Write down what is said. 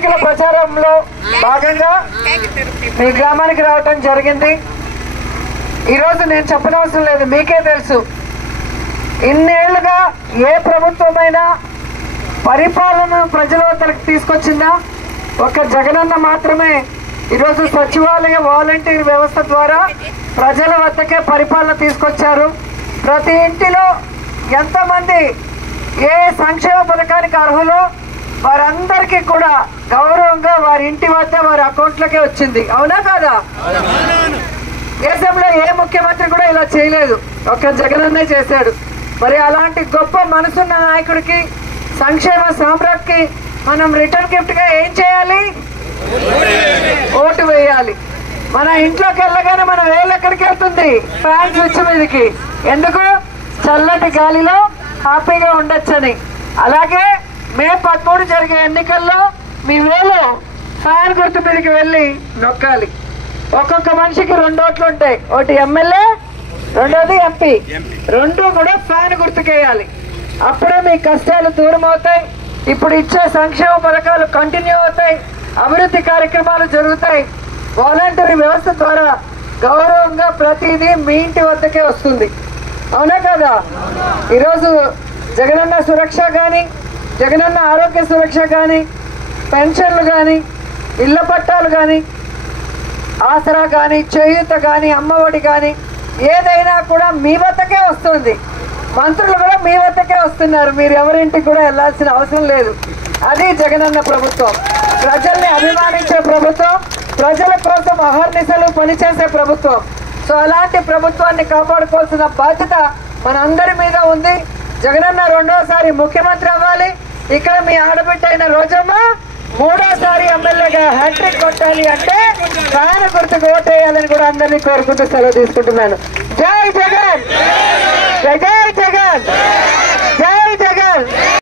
ఎన్నికల ప్రచారంలో భాగంగా మీ గ్రామానికి రావటం జరిగింది. ఈరోజు నేను చెప్పనవసరం లేదు, మీకే తెలుసు. ఇన్నేళ్లుగా ఏ ప్రభుత్వమైనా పరిపాలన ప్రజల వద్దకు తీసుకొచ్చిందా? ఒక జగనన్న మాత్రమే ఈరోజు సచివాలయ వాలంటీర్ వ్యవస్థ ద్వారా ప్రజల వద్దకే పరిపాలన తీసుకొచ్చారు. ప్రతి ఇంటిలో ఎంతమంది ఏ సంక్షేమ పథకానికి అర్హులో వారందరికీ కూడా గౌరవంగా వారి ఇంటి వద్ద వారి అకౌంట్లకే వచ్చింది. అవునా కాదా? దేశంలో ఏ ముఖ్యమంత్రి కూడా ఇలా చేయలేదు, ఒక్క జగనన్నే చేశాడు. మరి అలాంటి గొప్ప మనసున్న నాయకుడికి, సంక్షేమ సామ్రాట్కి మనం రిటర్న్ గిఫ్ట్ గా ఏం చేయాలి? ఓటు వేయాలి. మన ఇంట్లోకి వెళ్ళగానే మన వేలు ఎక్కడికి వెళ్తుంది? ఫ్యాన్ స్విచ్ మీదకి. ఎందుకు? చల్లటి గాలిలో హ్యాపీగా ఉండొచ్చని. అలాగే మే 13 జరిగే ఎన్నికల్లో మీ వేలు ఫ్యాన్ గుర్తు మీదకి వెళ్ళి నొక్కాలి. ఒక్కొక్క మనిషికి 2 ఓట్లు ఉంటాయి, ఒకటి ఎమ్మెల్యే, రెండోది ఎంపీ. 2 కూడా ఫ్యాన్ గుర్తుకేయాలి. అప్పుడే మీ కష్టాలు దూరం అవుతాయి. ఇప్పుడు ఇచ్చే సంక్షేమ పథకాలు కంటిన్యూ అవుతాయి, అభివృద్ధి కార్యక్రమాలు జరుగుతాయి. వాలంటరీ వ్యవస్థ ద్వారా గౌరవంగా ప్రతిదీ మీ ఇంటి వద్దకే వస్తుంది. అవునా కదా? ఈరోజు జగనన్న సురక్ష కానీ, జగనన్న ఆరోగ్య సురక్ష కానీ, పెన్షన్లు కానీ, ఇళ్ల పట్టాలు కానీ, ఆసరా కానీ, చేయూత కానీ, అమ్మఒడి కానీ ఏదైనా కూడా మీ వద్దకే వస్తుంది. మంత్రులు కూడా మీ వద్దకే వస్తున్నారు, మీరు ఎవరింటికి కూడా వెళ్ళాల్సిన అవసరం లేదు. అది జగనన్న ప్రభుత్వం. ప్రజల్ని అభిమానించే ప్రభుత్వం, ప్రజల కోసం అహర్నిశలు పనిచేసే ప్రభుత్వం. సో అలాంటి ప్రభుత్వాన్ని కాపాడుకోవాల్సిన బాధ్యత మనందరి మీద ఉంది. జగనన్న 2వసారి ముఖ్యమంత్రి అవ్వాలి. ఇక్కడ మీ ఆడబిడ్డ అయిన రోజమ్మ 3వసారి ఎమ్మెల్యేగా హ్యాట్రిక్ కొట్టాలి అంటే ఫ్యాన్ గుర్తుకు ఓటేయాలని కూడా అందరినీ కోరుకుంటూ సెలవు తీసుకుంటున్నాను. జై జగన్, జై జై